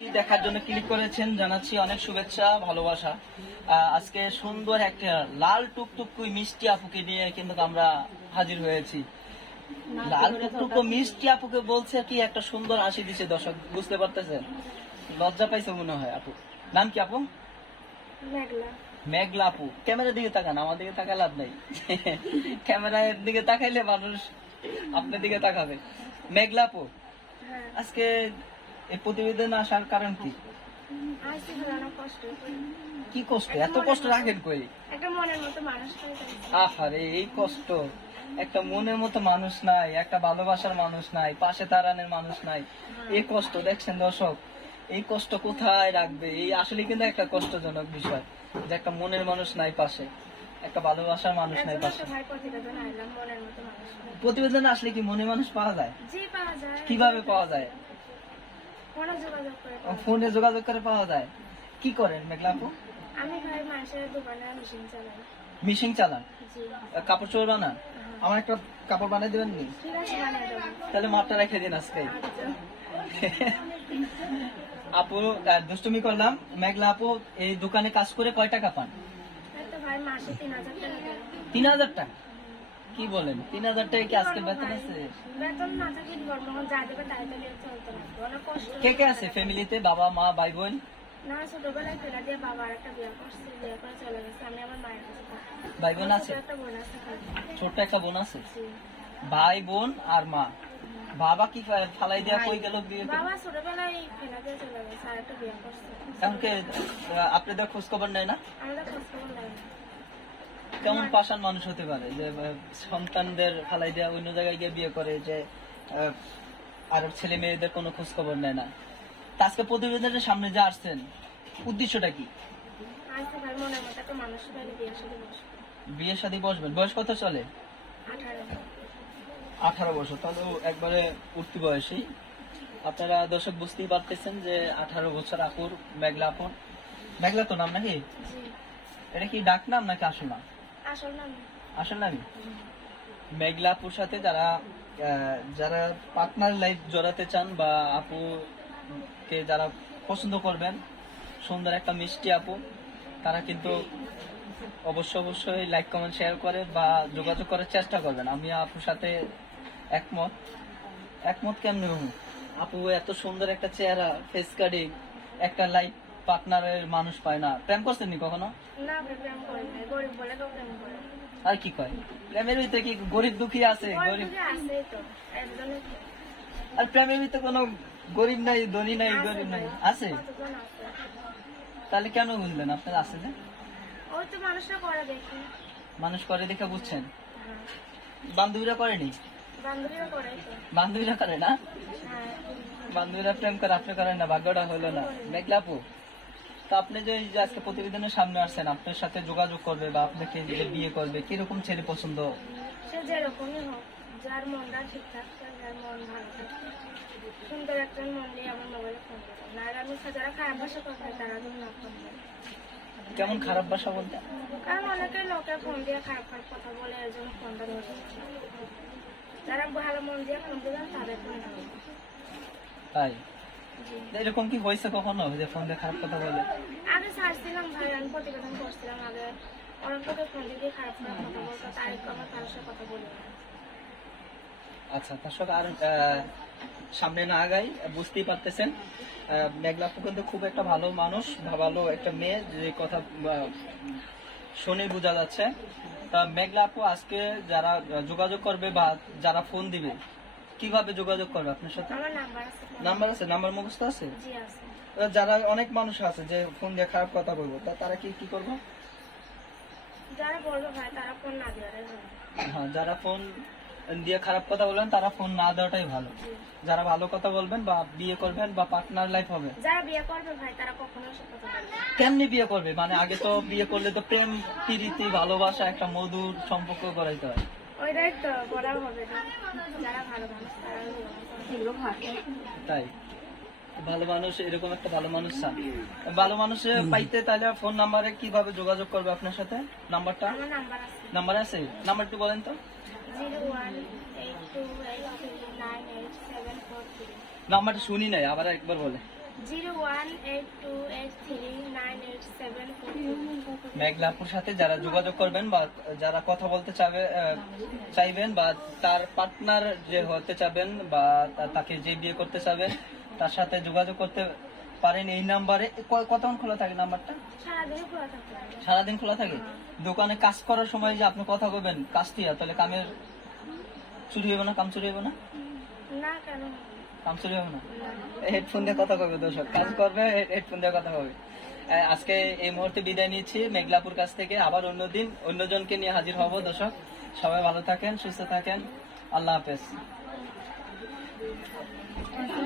দেখার জন্য ক্লিক করেছেন জানাচ্ছি অনেক শুভেচ্ছা ভালোবাসা। আজকে সুন্দর একটা লাল টুকটুকুই মিষ্টি আপুকে নিয়ে কিন্তু আমরা হাজির হয়েছি। লাল টুকটুকু মিষ্টি আপুকে বলছে কি একটা সুন্দর হাসি দিছে দর্শক বুঝতে পারতেছেন? লজ্জা পাইছে মনে হয় আপু। নাম কি আপু? মেঘলা। মেঘলা আপু। ক্যামেরার দিকে তাকান আমার দিকে তাকা লাভ নাই। ক্যামেরার দিকে তাকাইলে মানুষ আপনার দিকে তাকাবে। মেঘলা আপু হ্যাঁ। আজকে এই প্রতিবেদন আসার কারণ কি? কি কষ্ট? এত কষ্ট রাখেন কই? একটা মনের মতো মানুষ আহারে এই কষ্ট। একটা মনের মতো মানুষ নাই একটা ভালোবাসার মানুষ নাই পাশে দাঁড়ানোর মানুষ নাই। এই কষ্ট দেখছেন দর্শক? এই কষ্ট কোথায় রাখবে? এই আসলে কিন্তু একটা কষ্টজনক বিষয় যে একটা মনের মানুষ নাই পাশে একটা ভালোবাসার মানুষ নাই পাশে। প্রতিবেদন আসলে কি মনের মানুষ পাওয়া যায়। কীভাবে পাওয়া যায়? ফোনে যোগাযোগ করে পাওয়া যায়। ফোনে যোগাযোগ করে পাওয়া যায়। কি করেন মেঘলা আপু আমি ভাই মানুষের দোকানে মেশিন চালাই। মিশিং চালান? কাপড় চোপড় বানান? আমার একটা কাপড় বানিয়ে দেবেন নি? তাহলে মাঠটা রেখে দিন আজকে। আচ্ছা। আপু দুষ্টুমি করলাম। মেঘলা আপু এই দোকানে কাজ করে কয় টাকা পান? তিন হাজার টাকা দেয়। তিন হাজার টাকা কি বলেন? তিন হাজার টাকা কি আজকে বেতন আছে? বেতন না যা দেবে তাই চলতে লাগবে অনেক কষ্ট কে কে আছে ফ্যামিলিতে বাবা মা ভাই বোন না ছোটবেলায় ফেলা দিয়ে বাবার একটা বিয়ে করছে বিয়ে করে চলে গেছে। আমি আমার মায়ের কাছে ভাই বোন আছে? একটা বোন আছে। ছোট্ট একটা বোন আছে? ভাই বোন আর মা? বাবা কি ফালাই দেওয়া কই গেল বিয়ে? বাবা ছোটবেলায় ফেলা দিয়ে চলে গেছে আর একটা বিয়ে করছে। এখন কে আপনাদের খোঁজ খবর নেয় না? আমাদের খোঁজ খবর নেয় না। কেমন পাষাণ মানুষ হতে পারে? যে সন্তানদের ফালাই দেওয়া অন্য জায়গায় গিয়ে বিয়ে করে যে আর ছেলে মেয়েদের কোনো খোঁজ খবর নেয় না। আজকে প্রতিবেদনের সামনে যে আসছেন উদ্দেশ্যটা কি? পাইলে বিয়ে শাদী বসবেন? বয়স কত চলে? আঠারো বছর। তাহলে একবারে উঠতি বয়সী। আপনারা দর্শক বুঝতেই পারতেছেন যে আঠারো বছর আপুর মেঘলা আপন। মেঘলা তো নাম নাকি? এটা কি ডাক নাম নাকি আসল নাম? আসল নাম? আসল নামই? মেঘলা আপুর সাথে যারা যারা পার্টনার লাইফ জড়াতে চান বা আপুকে যারা পছন্দ করবেন, সুন্দর একটা মিষ্টি আপু, তারা কিন্তু অবশ্য অবশ্যই লাইক কমেন্ট শেয়ার করে বা যোগাযোগ করার চেষ্টা করবেন। আমি আপুর সাথে একমত। একমত কেমন আপু এত সুন্দর একটা চেহারা ফেস কাটিং একটা লাইফ পার্টনারের মানুষ পায় না। প্রেম করছেন নি কখনো? না প্রেম করে নাই। গরিব বলে কেউ প্রেম করে। আর কি কয়? প্রেমের ভিতরে কি গরিব দুঃখী আছে? গরিব আছেই তো একজনে আর প্রেমের ভিতরে কোনো গরিব নাই ধনী নাই গরিব নাই? আছে? তাহলে কেন বুঝলেন? আপনার আছে যে ওই তো মানুষরা করে দেখি। মানুষ করে দেখে বুঝছেন? হ্যাঁ। বান্ধবীরা করেনি? বান্ধবীরা করে তো। বান্ধবীরা করে না? হ্যাঁ। বান্ধবীরা প্রেম করে আপনি করেন না ভাগ্যটা হলো না। মেঘলাপু তো আপনি যে আজকে প্রতিবেদনের সামনে আসছেন আপনার সাথে যোগাযোগ করবে বা আপনাকে যে বিয়ে করবে কীরকম ছেলে পছন্দ? সে যেরকমই হোক যার মনটা ঠিকঠাক যার মন ভালো থাকে। সুন্দর একটা মন দিয়ে আমার মোবাইলে ফোন করে। না আমি যারা খারাপ ভাষা কথা তারা যেন না ফোন কেমন খারাপ ভাষা বলতে? কারণ অনেকে লোকে ফোন দিয়ে খারাপ খারাপ কথা বলে এর জন্য ফোনটা ধরে যারা ভালো মন দিয়ে ফোন দিবেন তাদের ফোন তাই? এরকম কি হয়েছে কখনো? যে ফোন দিয়ে খারাপ কথা বলে? আগে ছাড়ছিলাম ভাই আমি প্রতিবেদন করছিলাম আগে। অনেক লোকে ফোন দিয়ে খারাপ খারাপ কথা বলতো আমার তার সাথে কথা বলি। আচ্ছা দর্শক আর সামনে না আগাই বুঝতেই পারতেছেন। আহ, মেঘলা আপু কিন্তু খুব একটা ভালো মানুষ ভালো একটা মেয়ে যে কথা শুনে বোঝা যাচ্ছে। তা মেঘলা আপু আজকে যারা যোগাযোগ করবে বা যারা ফোন দিবে কীভাবে যোগাযোগ করবে আপনার সাথে? নাম্বার আছে। নাম্বার মুখস্থ আছে? যারা অনেক মানুষ আছে যে ফোন দিয়ে খারাপ কথা বলব তা তারা কি কি করব? যারা বলবে ভাই তারা ফোন না হ্যাঁ যারা ফোন দিয়ে খারাপ কথা বলবেন তারা ফোন না দেওয়াটাই ভালো। যারা ভালো কথা বলবেন বা বিয়ে করবেন বা পার্টনার লাইফ হবে। যারা বিয়ে করবে ভাই তারা কখনো। কেমনি বিয়ে করবে? মানে আগে তো বিয়ে করলে তো প্রেম প্রীতি ভালোবাসা একটা মধুর সম্পর্ক করাইতে হয়। ওইটাই তো বলা হবে না। যারা ভালো মানুষ তারা এগুলো তাই? ভালো মানুষ এরকম একটা ভালো মানুষ চান? ভালো মানুষে পাইতে তাহলে ফোন নাম্বারে কীভাবে যোগাযোগ করবে আপনার সাথে? নাম্বারটা আমার নাম্বার আছে। নাম্বার একটু বলেন তো। নাম্বারটা শুনি নাই আবার একবার বলে। Zero one eight two eight three nine eight seven Meghlapur সাথে যারা যোগাযোগ করবেন বা যারা কথা বলতে চাবে চাইবেন বা তার পার্টনার যে হতে চাবেন বা তাকে যে বিয়ে করতে চাবেন তার সাথে যোগাযোগ করতে পারেন। এই নাম্বারে কতক্ষণ খোলা থাকে নাম্বারটা? সারাদিন খোলা থাকে? দোকানে কাজ করার সময় যে আপনি কথা বলবেন কাজটি তাহলে কামের চুরি হবে না কাম চুরি হবে না? না কেন? কাম হবে না। হেডফোন দিয়ে কথা কবে দর্শক কাজ করবে হেডফোন দিয়ে কথা হবে। আজকে এই মুহূর্তে বিদায় নিচ্ছি মেঘলাপুর কাছ থেকে। আবার অন্যদিন অন্যজনকে নিয়ে হাজির হব, দর্শক। সবাই ভালো থাকেন, সুস্থ থাকেন। আল্লাহ হাফেজ।